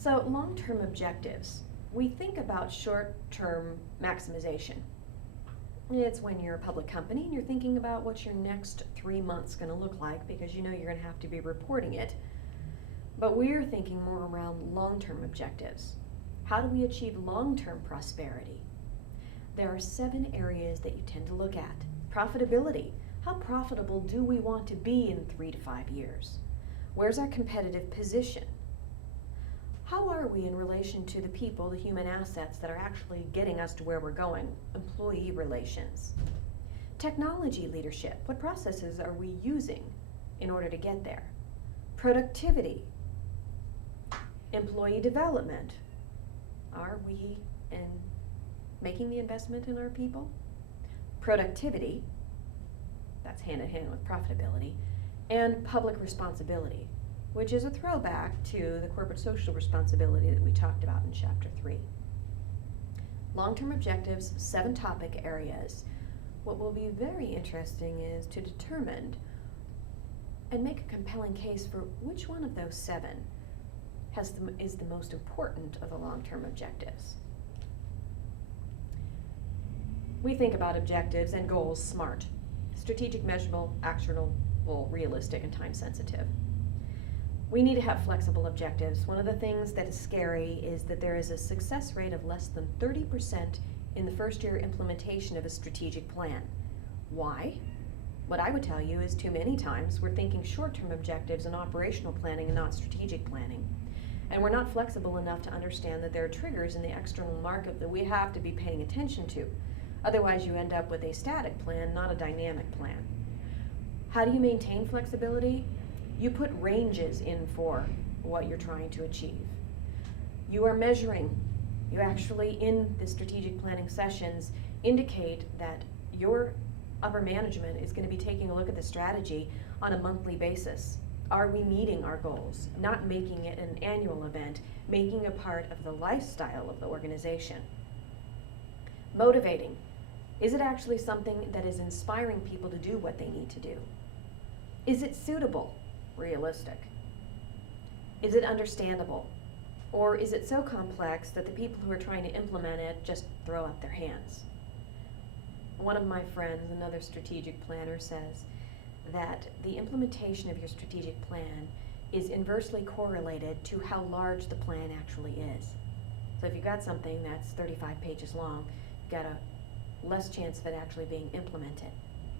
So long-term objectives. We think about short-term maximization. It's when you're a public company and you're thinking about what your next 3 months going to look like because you know you're going to have to be reporting it. But we're thinking more around long-term objectives. How do we achieve long-term prosperity? There are 7 areas that you tend to look at. Profitability. How profitable do we want to be in 3 to 5 years? Where's our competitive position? How are we in relation to the people, the human assets that are actually getting us to where we're going? Employee relations. Technology leadership. What processes are we using in order to get there? Productivity. Employee development. Are we making the investment in our people? Productivity. That's hand in hand with profitability. And public responsibility, which is a throwback to the corporate social responsibility that we talked about in Chapter 3. Long-term objectives, 7 topic areas. What will be very interesting is to determine and make a compelling case for which one of those 7 is the most important of the long-term objectives. We think about objectives and goals SMART: strategic, measurable, actionable, realistic, and time-sensitive. We need to have flexible objectives. One of the things that is scary is that there is a success rate of less than 30% in the first year implementation of a strategic plan. Why? What I would tell you is too many times we're thinking short-term objectives and operational planning and not strategic planning. And we're not flexible enough to understand that there are triggers in the external market that we have to be paying attention to. Otherwise you end up with a static plan, not a dynamic plan. How do you maintain flexibility? You put ranges in for what you're trying to achieve. You are measuring. You actually, in the strategic planning sessions, indicate that your upper management is going to be taking a look at the strategy on a monthly basis. Are we meeting our goals? Not making it an annual event, making it part of the lifestyle of the organization. Motivating. Is it actually something that is inspiring people to do what they need to do? Is it suitable? Realistic? Is it understandable? Or is it so complex that the people who are trying to implement it just throw up their hands? One of my friends, another strategic planner, says that the implementation of your strategic plan is inversely correlated to how large the plan actually is. So if you've got something that's 35 pages long, you've got a less chance of it actually being implemented.